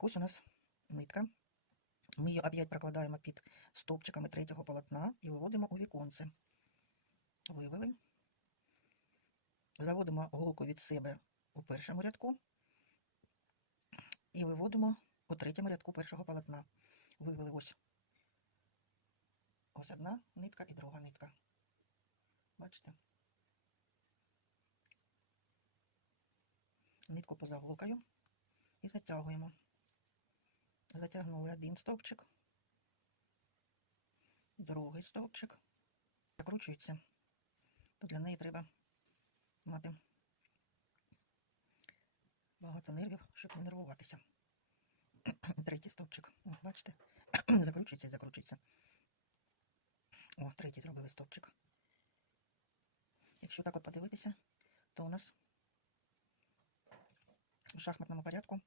Так, ось у нас нитка. Ми її опять прокладаємо під стовпчиками третього полотна і виводимо у віконце. Вивели. Заводимо голку від себе у першому рядку і виводимо у третьому рядку першого полотна. Вивели ось. Ось одна нитка і друга нитка. Бачите? Нитку поза голкою і затягуємо. Затягнули один стовпчик, другий стовпчик. Закручується. То для неї треба мати багато нервів, щоб не нервуватися. Третій стовпчик. О, бачите? закручується і закручується. О, третій зробили стовпчик. Якщо так от подивитися, то у нас в шахматному порядку